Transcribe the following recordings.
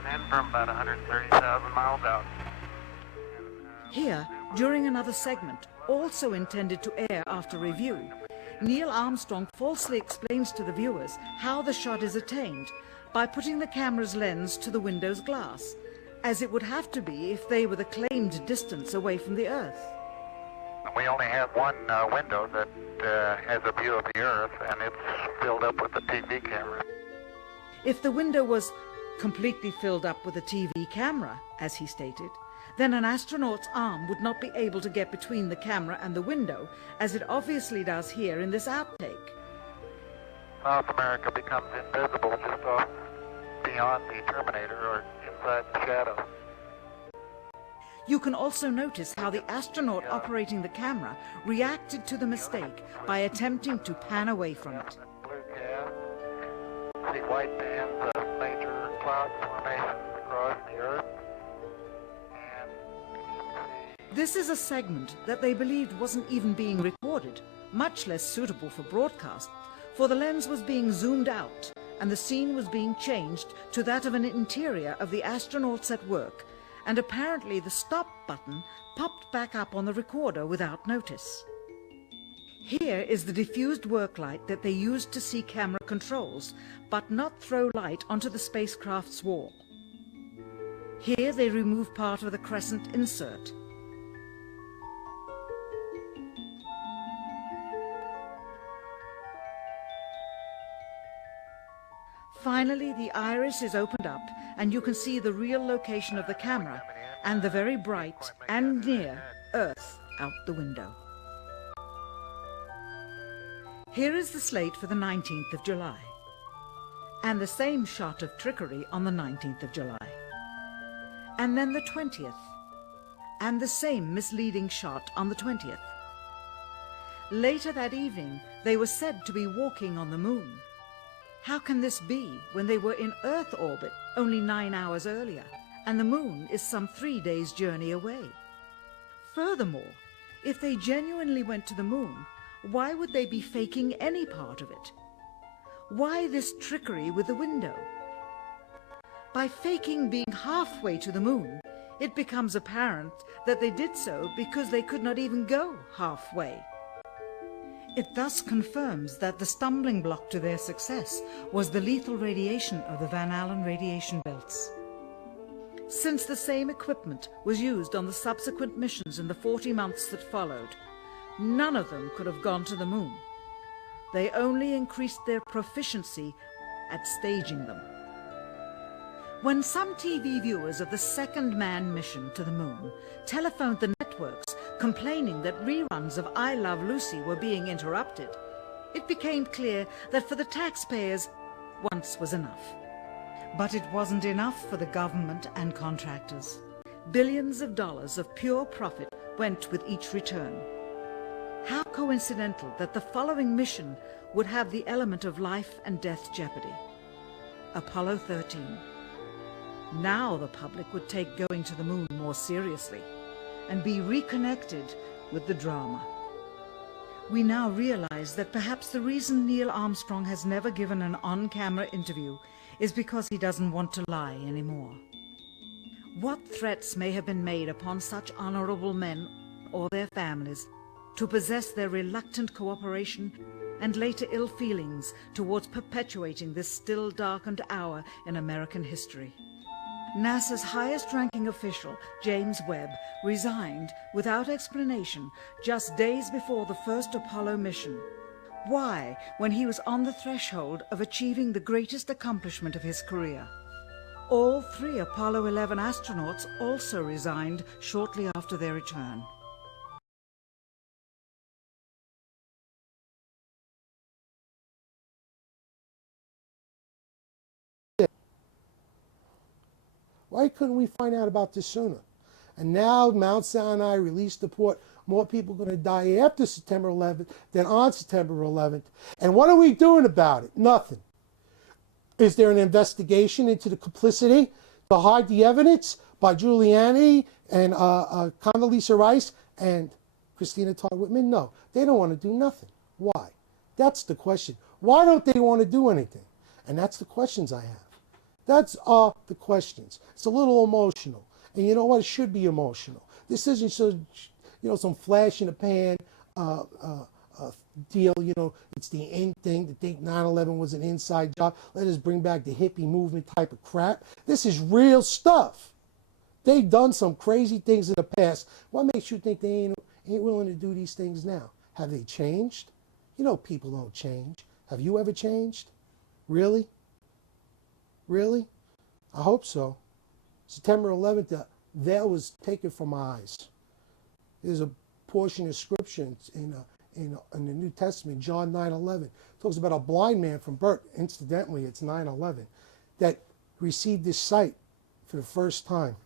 calling in from about 130,000 miles out. Here, during another segment, also intended to air after review, Neil Armstrong falsely explains to the viewers how the shot is attained by putting the camera's lens to the window's glass, as it would have to be if they were the claimed distance away from the Earth. We only have one window that has a view of the Earth, and it's filled up with the TV camera. If the window was completely filled up with a TV camera, as he stated, then an astronaut's arm would not be able to get between the camera and the window, as it obviously does here in this outtake. South America becomes invisible just off beyond the Terminator or inside the shadow. You can also notice how the astronaut operating the camera reacted to the mistake by attempting to pan away from it. Blue cast, see white bands of major cloud formations across the Earth. This is a segment that they believed wasn't even being recorded, much less suitable for broadcast, for the lens was being zoomed out and the scene was being changed to that of an interior of the astronauts at work, and apparently the stop button popped back up on the recorder without notice. Here is the diffused work light that they used to see camera controls, but not throw light onto the spacecraft's wall. Here they remove part of the crescent insert. Finally, the iris is opened up and you can see the real location of the camera and the very bright and near Earth out the window. Here is the slate for the 19th of July, and the same shot of trickery on the 19th of July, and then the 20th, and the same misleading shot on the 20th. Later that evening, they were said to be walking on the moon. How can this be when they were in Earth orbit only 9 hours earlier, and the moon is some 3 days' journey away? Furthermore, if they genuinely went to the moon, why would they be faking any part of it? Why this trickery with the window? By faking being halfway to the moon, it becomes apparent that they did so because they could not even go halfway. It thus confirms that the stumbling block to their success was the lethal radiation of the Van Allen radiation belts. Since the same equipment was used on the subsequent missions in the 40 months that followed, none of them could have gone to the moon. They only increased their proficiency at staging them. When some TV viewers of the second manned mission to the moon telephoned the networks complaining that reruns of I Love Lucy were being interrupted, it became clear that for the taxpayers, once was enough. But it wasn't enough for the government and contractors. Billions of dollars of pure profit went with each return. How coincidental that the following mission would have the element of life and death jeopardy. Apollo 13. Now the public would take going to the moon more seriously and be reconnected with the drama. We now realize that perhaps the reason Neil Armstrong has never given an on-camera interview is because he doesn't want to lie anymore. What threats may have been made upon such honorable men or their families to possess their reluctant cooperation and later ill feelings towards perpetuating this still darkened hour in American history. NASA's highest-ranking official, James Webb, resigned without explanation just days before the first Apollo mission. Why, when he was on the threshold of achieving the greatest accomplishment of his career? All 3 Apollo 11 astronauts also resigned shortly after their return. Why couldn't we find out about this sooner? And now Mount Sinai released the report, more people are going to die after September 11th than on September 11th. And what are we doing about it? Nothing. Is there an investigation into the complicity to hide the evidence by Giuliani and Condoleezza Rice and Christina Todd Whitman? No, they don't want to do nothing. Why? That's the question. Why don't they want to do anything? And that's the questions I have. That's the questions. It's a little emotional. And you know what? It should be emotional. This isn't so, some flash in the pan deal. It's the in thing to think 9/11 was an inside job. Let us bring back the hippie movement type of crap. This is real stuff. They've done some crazy things in the past. What makes you think they ain't willing to do these things now? Have they changed? People don't change. Have you ever changed? Really? Really? I hope so. September 11th, the veil was taken from my eyes. There's a portion of scripture in the New Testament, John 9:11. It talks about a blind man from birth. Incidentally, it's 9/11 that received his sight for the first time.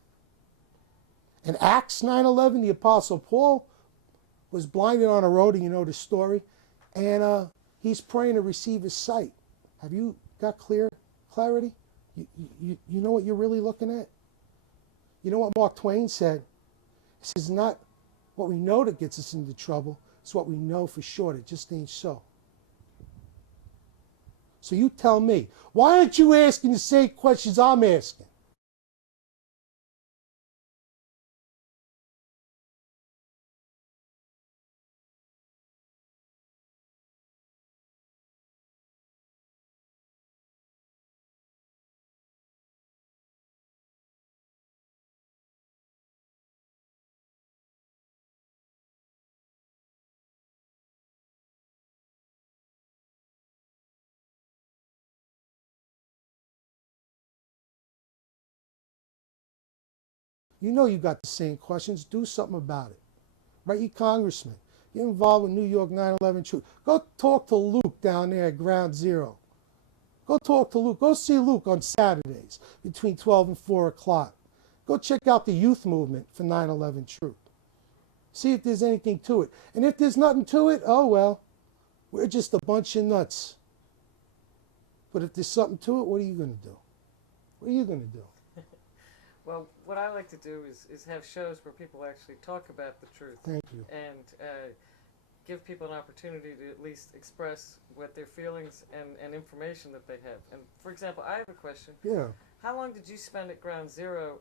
In Acts 9:11, the Apostle Paul was blinded on a road, and you know the story, and he's praying to receive his sight. Have you got clarity? You know what you're really looking at? You know what Mark Twain said? He says, not what we know that gets us into trouble, it's what we know for sure that just ain't so. So you tell me, why aren't you asking the same questions I'm asking? You know you got the same questions. Do something about it. Write your congressman. Get involved with New York 9/11 Truth. Go talk to Luke down there at Ground Zero. Go talk to Luke. Go see Luke on Saturdays between 12 and 4 o'clock. Go check out the youth movement for 9/11 Truth. See if there's anything to it. And if there's nothing to it, oh well, we're just a bunch of nuts. But if there's something to it, what are you going to do? What are you going to do? Well, what I like to do is have shows where people actually talk about the truth. Thank you. And give people an opportunity to at least express what their feelings and information that they have. And, for example, I have a question. Yeah. How long did you spend at Ground Zero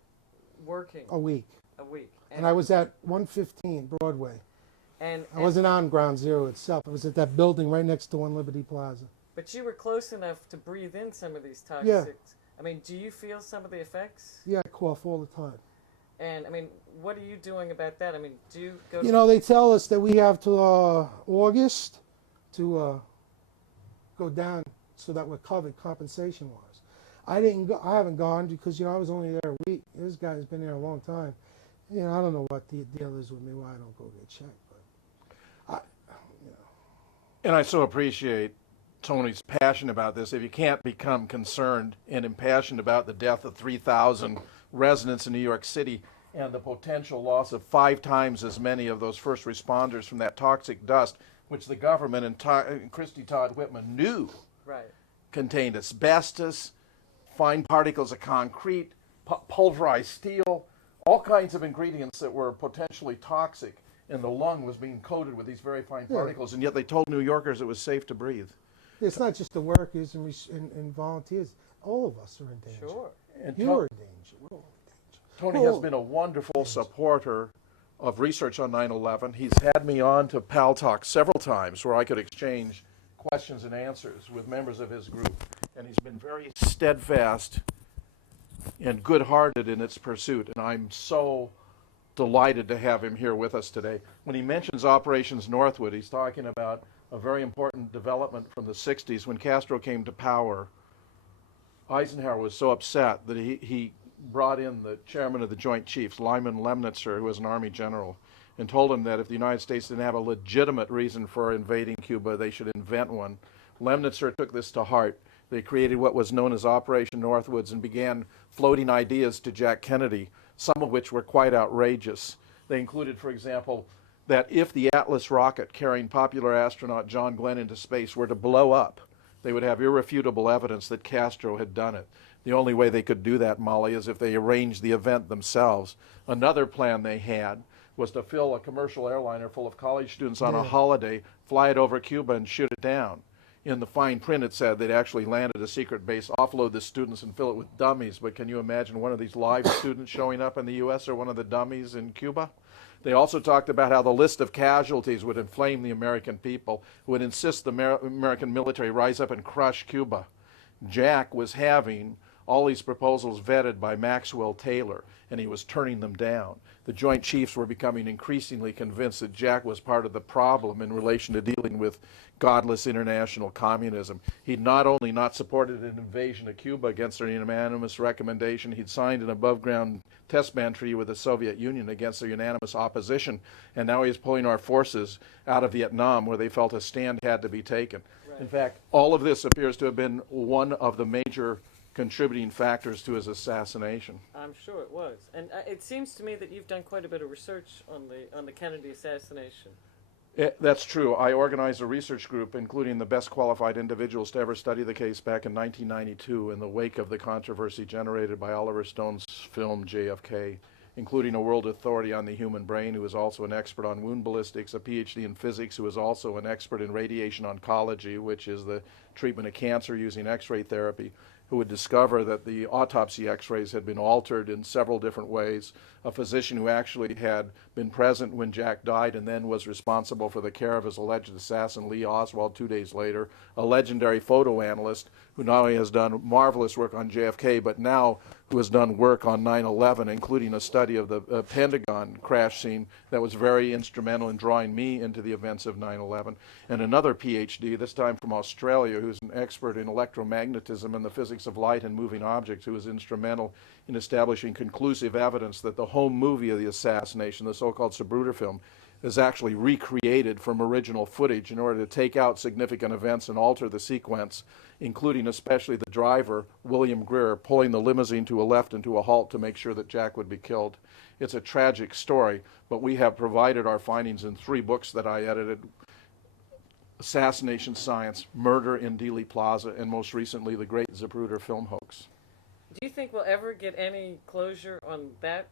working? A week. A week. And I was at 115 Broadway. And I wasn't on Ground Zero itself. I was at that building right next to One Liberty Plaza. But you were close enough to breathe in some of these toxics. Yeah. I mean, do you feel some of the effects? Yeah, I cough all the time. And, I mean, what are you doing about that? I mean, do you go You know, they tell us that we have to August to go down so that we're covered compensation-wise. I haven't gone because, I was only there a week. This guy's been there a long time. I don't know what the deal is with me, why I don't go get checked. But, And I so appreciate Tony's passion about this. If you can't become concerned and impassioned about the death of 3,000 residents in New York City and the potential loss of 5 times as many of those first responders from that toxic dust, which the government and Christy Todd Whitman knew contained asbestos, fine particles of concrete, pulverized steel, all kinds of ingredients that were potentially toxic, and the lung was being coated with these very fine particles, and yet they told New Yorkers it was safe to breathe. It's not just the workers and volunteers. All of us are in danger. Sure. And You're in danger. We're all in danger. Tony has been a wonderful supporter of research on 9/11. He's had me on to Pal Talk several times where I could exchange questions and answers with members of his group. And he's been very steadfast and good-hearted in its pursuit. And I'm so delighted to have him here with us today. When he mentions Operations Northwood, he's talking about a very important development from the 60s when Castro came to power. Eisenhower was so upset that he brought in the chairman of the Joint Chiefs, Lyman Lemnitzer, who was an Army general, and told him that if the United States didn't have a legitimate reason for invading Cuba, they should invent one. Lemnitzer took this to heart. They created what was known as Operation Northwoods and began floating ideas to Jack Kennedy, some of which were quite outrageous. They included, for example, that if the Atlas rocket carrying popular astronaut John Glenn into space were to blow up, they would have irrefutable evidence that Castro had done it. The only way they could do that, Molly, is if they arranged the event themselves. Another plan they had was to fill a commercial airliner full of college students on a holiday, fly it over Cuba, and shoot it down. in the fine print it said they'd actually landed a secret base, offload the students and fill it with dummies. But can you imagine one of these live students showing up in the U.S. or one of the dummies in Cuba? They also talked about how the list of casualties would inflame the American people, who would insist the American military rise up and crush Cuba. Jack was having all these proposals vetted by Maxwell Taylor, and he was turning them down. The Joint Chiefs were becoming increasingly convinced that Jack was part of the problem in relation to dealing with godless international communism. He'd not only not supported an invasion of Cuba against their unanimous recommendation, he'd signed an above-ground test ban treaty with the Soviet Union against their unanimous opposition, and now he's pulling our forces out of Vietnam, where they felt a stand had to be taken. Right. In fact, all of this appears to have been one of the major contributing factors to his assassination. I'm sure it was, and it seems to me that you've done quite a bit of research on the Kennedy assassination. That's true. I organized a research group, including the best qualified individuals to ever study the case back in 1992, in the wake of the controversy generated by Oliver Stone's film JFK, including a world authority on the human brain who is also an expert on wound ballistics, a PhD in physics who is also an expert in radiation oncology, which is the treatment of cancer using X-ray therapy, who would discover that the autopsy x-rays had been altered in several different ways, a physician who actually had been present when Jack died and then was responsible for the care of his alleged assassin Lee Oswald 2 days later, a legendary photo analyst who not only has done marvelous work on JFK, but now who has done work on 9/11, including a study of the Pentagon crash scene that was very instrumental in drawing me into the events of 9/11, and another PhD, this time from Australia, who's an expert in electromagnetism and the physics of light and moving objects, who was instrumental in establishing conclusive evidence that the home movie of the assassination, the so-called Sabruder film, is actually recreated from original footage in order to take out significant events and alter the sequence, including especially the driver, William Greer, pulling the limousine to a left and to a halt to make sure that Jack would be killed. It's a tragic story, but we have provided our findings in 3 books that I edited: Assassination Science, Murder in Dealey Plaza, and most recently, The Great Zapruder Film Hoax. Do you think we'll ever get any closure on that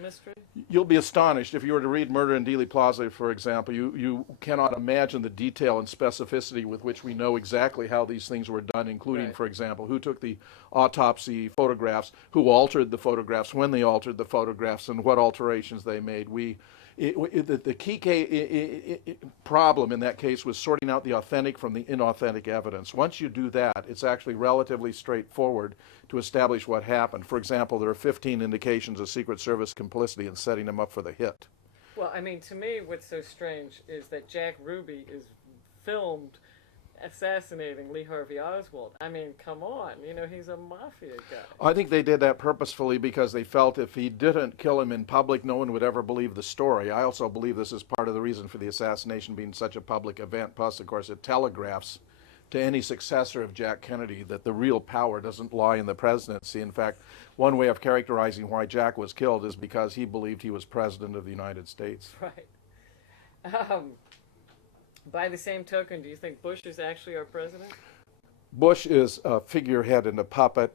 mystery? You'll be astonished if you were to read Murder in Dealey Plaza, for example. You cannot imagine the detail and specificity with which we know exactly how these things were done, including, right, for example, who took the autopsy photographs, who altered the photographs, when they altered the photographs, and what alterations they made. The key problem in that case was sorting out the authentic from the inauthentic evidence. Once you do that, it's actually relatively straightforward to establish what happened. For example, there are 15 indications of Secret Service complicity in setting him up for the hit. Well, I mean, to me, what's so strange is that Jack Ruby is filmed assassinating Lee Harvey Oswald. I mean, come on, you know, he's a mafia guy. I think they did that purposefully because they felt if he didn't kill him in public, no one would ever believe the story. I also believe this is part of the reason for the assassination being such a public event. Plus, of course, it telegraphs to any successor of Jack Kennedy that the real power doesn't lie in the presidency. In fact, one way of characterizing why Jack was killed is because he believed he was president of the United States. Right. By the same token, do you think Bush is actually our president? Bush is a figurehead and a puppet.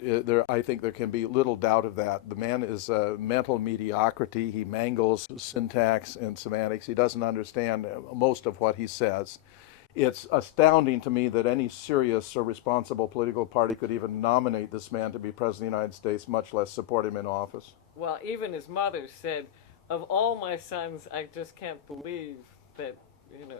I think there can be little doubt of that. The man is a mental mediocrity. He mangles syntax and semantics. He doesn't understand most of what he says. It's astounding to me that any serious or responsible political party could even nominate this man to be president of the United States, much less support him in office. Well, even his mother said, of all my sons, I just can't believe that, you know,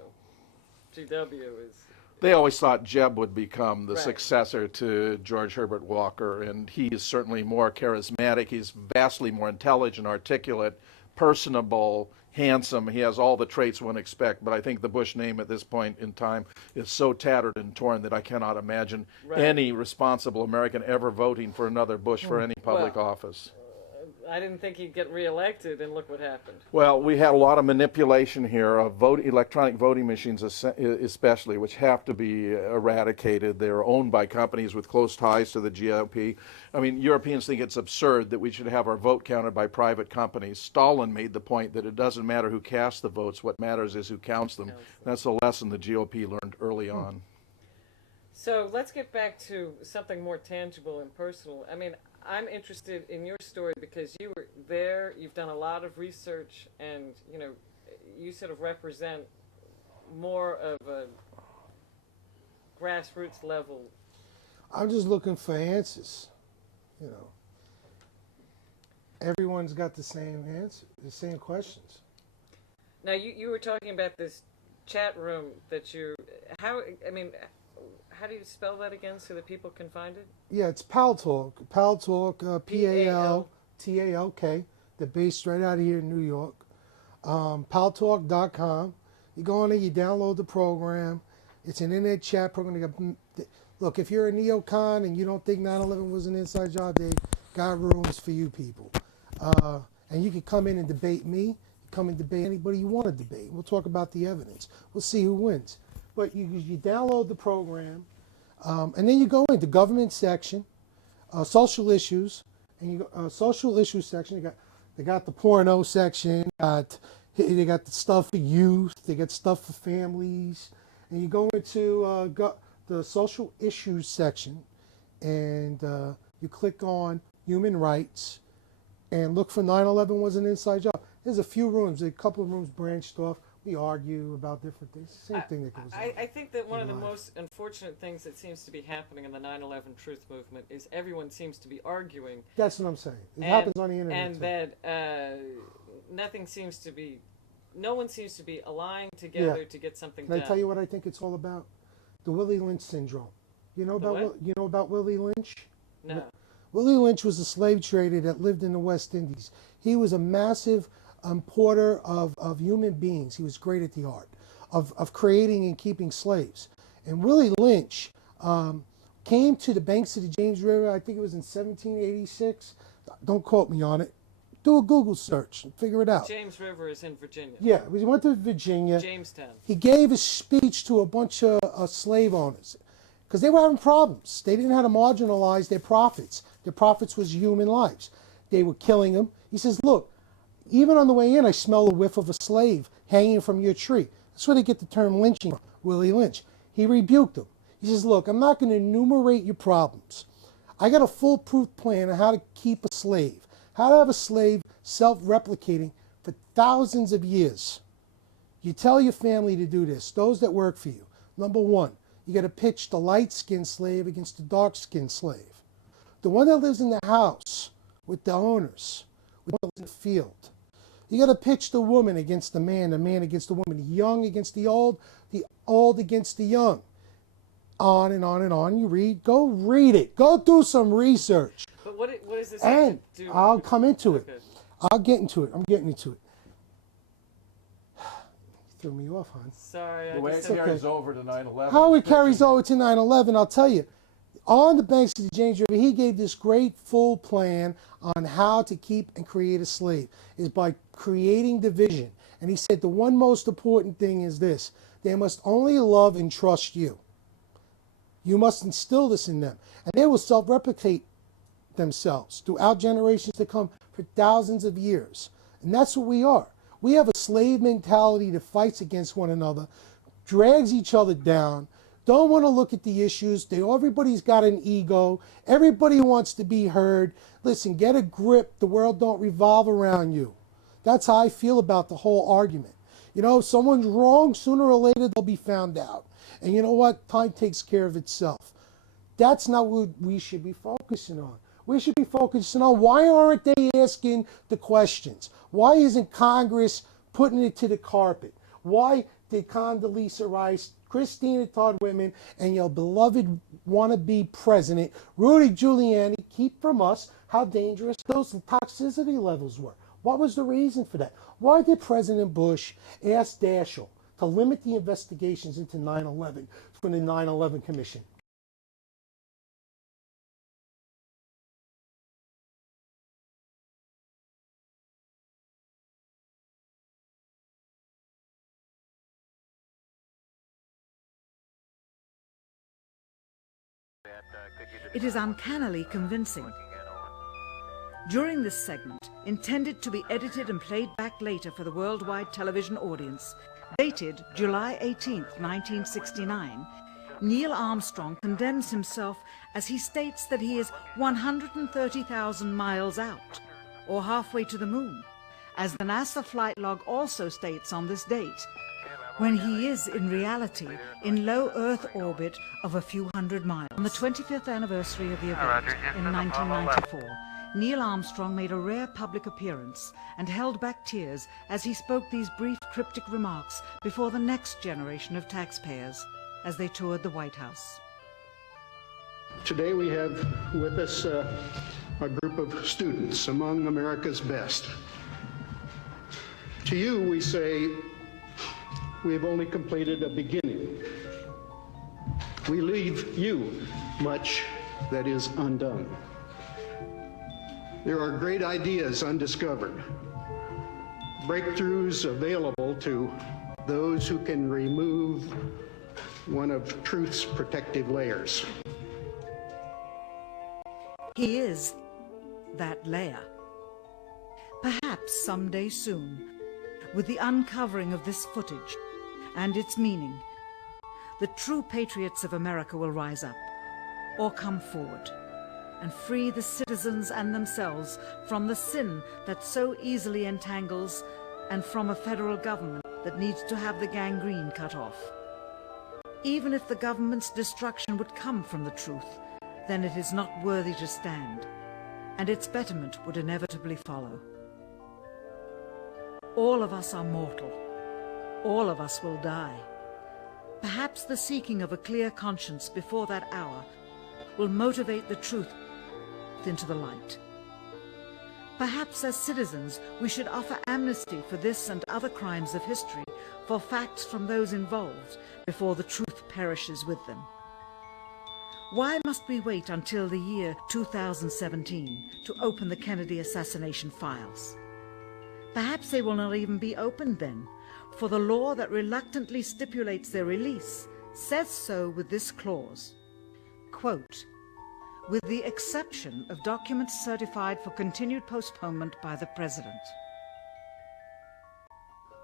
GW is... They always thought Jeb would become the right. successor to George Herbert Walker, and he is certainly more charismatic. He's vastly more intelligent, articulate, personable, handsome. He has all the traits one expects, but I think the Bush name at this point in time is so tattered and torn that I cannot imagine right. any responsible American ever voting for another Bush for any public office. I didn't think he'd get reelected, and look what happened. Well, we had a lot of manipulation here of electronic voting machines especially, which have to be eradicated. They're owned by companies with close ties to the GOP. I mean, Europeans think it's absurd that we should have our vote counted by private companies. Stalin made the point that it doesn't matter who casts the votes, what matters is who counts them. That's a lesson the GOP learned early on. So let's get back to something more tangible and personal. I mean, I'm interested in your story because you were there, you've done a lot of research, and, you know, you sort of represent more of grassroots level? I'm just looking for answers. You know, everyone's got the same answer, the same questions. Now, you were talking about this chat room that you, how do you spell that again so that people can find it? Yeah, it's Pal Talk. Pal Talk, PALTALK. They're based right out of here in New York. Paltalk.com. You go on there, you download the program. It's an internet chat program. Look, if you're a neocon and you don't think 9/11 was an inside job, they got rooms for you people. And you can come in and debate me. Come and debate anybody you want to debate. We'll talk about the evidence. We'll see who wins. But you download the program, and then you go into government section, social issues, and you go social issues section. They got the porno section. They got the stuff for youth. They got stuff for families, and you go into the social issues section, and you click on human rights, and look for 9/11 was an inside job. There's a few rooms. A couple of rooms branched off. We argue about different things. Same thing that goes on. I think that one of the most unfortunate things that seems to be happening in the 9/11 truth movement is everyone seems to be arguing. That's what I'm saying. It happens on the internet. And too. that no one seems to be aligning together to get something done. Can I tell you what I think it's all about? The Willie Lynch syndrome. You know about Willie Lynch? No. Willie Lynch was a slave trader that lived in the West Indies. He was a massive importer of human beings. He was great at the art of creating and keeping slaves. And Willie Lynch came to the banks of the James River, I think it was in 1786. Don't quote me on it. Do a Google search and figure it out. James River is in Virginia. Yeah, he went to Virginia. Jamestown. He gave a speech to a bunch of slave owners because they were having problems. They didn't know how to marginalize their profits. Their profits was human lives. They were killing them. He says, look, even on the way in, I smell a whiff of a slave hanging from your tree. That's where they get the term lynching from, Willie Lynch. He rebuked them. He says, look, I'm not going to enumerate your problems. I got a foolproof plan on how to keep a slave, how to have a slave self-replicating for thousands of years. You tell your family to do this, those that work for you. Number one, you got to pitch the light-skinned slave against the dark-skinned slave. The one that lives in the house with the owners, with the one that lives in the field. You got to pitch the woman against the man against the woman, the young against the old against the young. On and on and on. You read, go read it. Go do some research. But what is this? And have to do? I'll come into it. Okay. I'll get into it. I'm getting into it. You threw me off, hon. Sorry. The way it carries over to 9/11. How it carries over to 9/11, I'll tell you. On the banks of the James River, he gave this great full plan on how to keep and create a slave, is by creating division. And he said the one most important thing is this: they must only love and trust you. You must instill this in them, and they will self-replicate themselves throughout generations to come for thousands of years. And that's what we are. We have a slave mentality that fights against one another, drags each other down, don't want to look at the issues. Everybody's got an ego. Everybody wants to be heard. Listen, get a grip. The world don't revolve around you. That's how I feel about the whole argument. You know, if someone's wrong, sooner or later they'll be found out. And you know what? Time takes care of itself. That's not what we should be focusing on. We should be focusing on why aren't they asking the questions? Why isn't Congress putting it to the carpet? Why did Condoleezza Rice, Christina Todd Whitman, and your beloved wannabe president, Rudy Giuliani, keep from us how dangerous those toxicity levels were? What was the reason for that? Why did President Bush ask Daschle to limit the investigations into 9/11 from the 9/11 Commission? It is uncannily convincing. During this segment, intended to be edited and played back later for the worldwide television audience, dated July 18th, 1969, Neil Armstrong condemns himself as he states that he is 130,000 miles out, or halfway to the moon, as the NASA flight log also states on this date. when he is in reality in low Earth orbit of a few hundred miles. On the 25th anniversary of the event in 1994, Neil Armstrong made a rare public appearance and held back tears as he spoke these brief cryptic remarks before the next generation of taxpayers as they toured the White House. Today we have with us a group of students among America's best. To you we say, we have only completed a beginning. We leave you much that is undone. There are great ideas undiscovered, breakthroughs available to those who can remove one of truth's protective layers. He is that layer. Perhaps someday soon, with the uncovering of this footage and its meaning, the true patriots of America will rise up or come forward and free the citizens and themselves from the sin that so easily entangles and from a federal government that needs to have the gangrene cut off. Even if the government's destruction would come from the truth, then it is not worthy to stand, and its betterment would inevitably follow. All of us are mortal. All of us will die. Perhaps the seeking of a clear conscience before that hour will motivate the truth into the light. Perhaps as citizens we should offer amnesty for this and other crimes of history, for facts from those involved, before the truth perishes with them. Why must we wait until the year 2017 to open the Kennedy assassination files? Perhaps they will not even be opened then, for the law that reluctantly stipulates their release says so with this clause, quote, with the exception of documents certified for continued postponement by the President.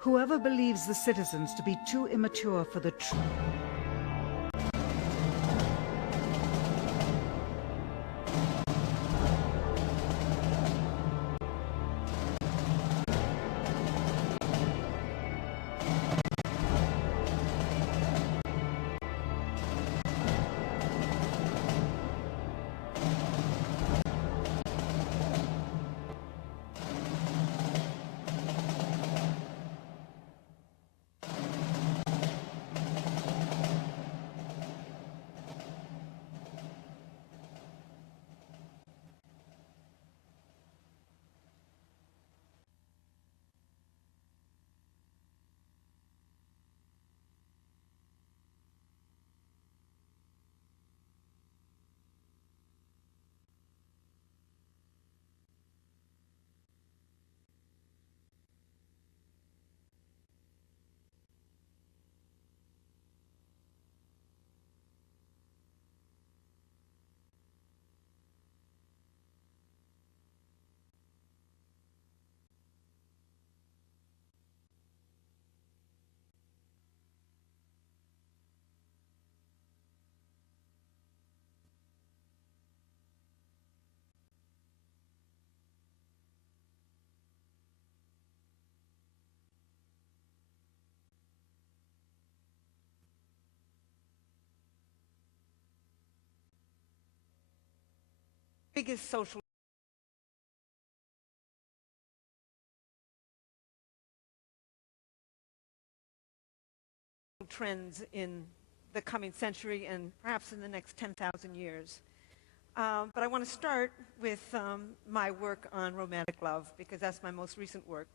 Whoever believes the citizens to be too immature for the truth biggest social trends in the coming century and perhaps in the next 10,000 years. But I want to start with my work on romantic love, because that's my most recent work.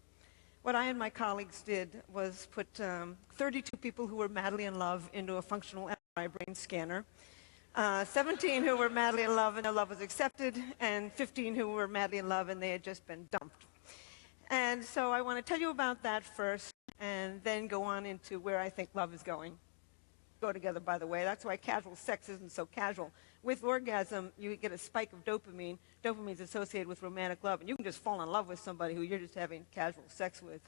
What I and my colleagues did was put 32 people who were madly in love into a functional MRI brain scanner, 17 who were madly in love and their love was accepted, and 15 who were madly in love and they had just been dumped. And so I want to tell you about that first, and then go on into where I think love is going. Go together, by the way. That's why casual sex isn't so casual. With orgasm, you get a spike of dopamine. Dopamine is associated with romantic love, and you can just fall in love with somebody who you're just having casual sex with.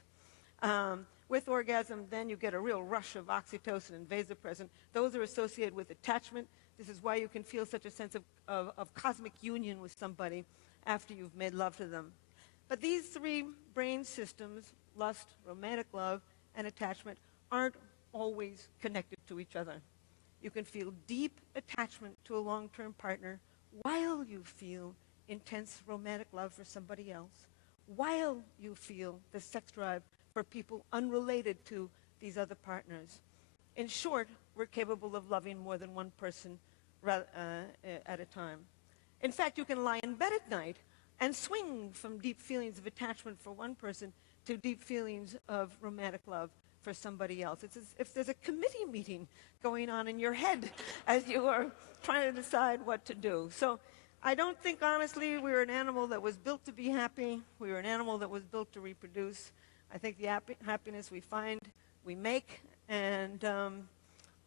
With orgasm, then you get a real rush of oxytocin and vasopressin. Those are associated with attachment. This is why you can feel such a sense of cosmic union with somebody after you've made love to them. But these three brain systems, lust, romantic love, and attachment, aren't always connected to each other. You can feel deep attachment to a long-term partner while you feel intense romantic love for somebody else, while you feel the sex drive for people unrelated to these other partners. In short, we're capable of loving more than one person at a time. In fact, you can lie in bed at night and swing from deep feelings of attachment for one person to deep feelings of romantic love for somebody else. It's as if there's a committee meeting going on in your head as you are trying to decide what to do. So I don't think, honestly, we're an animal that was built to be happy. We were an animal that was built to reproduce. I think the happiness we find, we make. And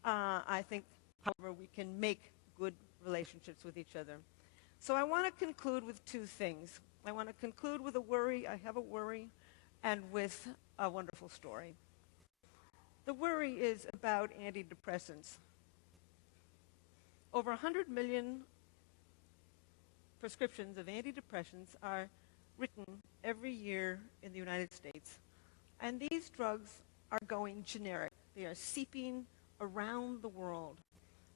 I think, however, we can make good relationships with each other. So I want to conclude with two things. I want to conclude with a worry. I have a worry, and with a wonderful story. The worry is about antidepressants. Over 100 million prescriptions of antidepressants are written every year in the United States. And these drugs are going generic. They are seeping around the world.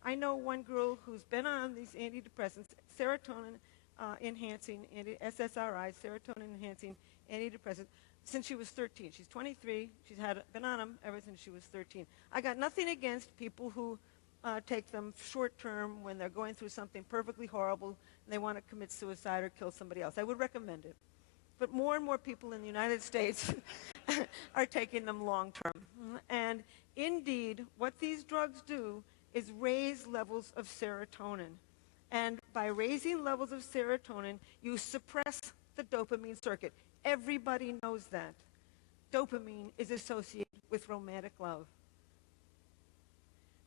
I know one girl who's been on these antidepressants, serotonin-enhancing, SSRIs, serotonin-enhancing antidepressants, since she was 13. She's 23. She's been on them ever since she was 13. I got nothing against people who take them short-term when they're going through something perfectly horrible and they want to commit suicide or kill somebody else. I would recommend it. But more and more people in the United States are taking them long-term. And indeed, what these drugs do is raise levels of serotonin. And by raising levels of serotonin, you suppress the dopamine circuit. Everybody knows that. Dopamine is associated with romantic love.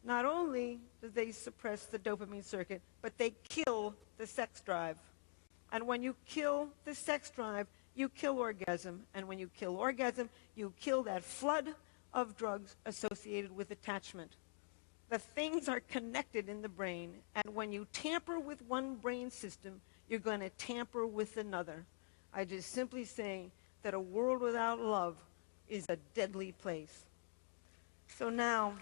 Not only do they suppress the dopamine circuit, but they kill the sex drive. And when you kill the sex drive, you kill orgasm. And when you kill orgasm, you kill that flood of drugs associated with attachment. The things are connected in the brain, and when you tamper with one brain system, you're going to tamper with another. I just simply saying that a world without love is a deadly place. So now,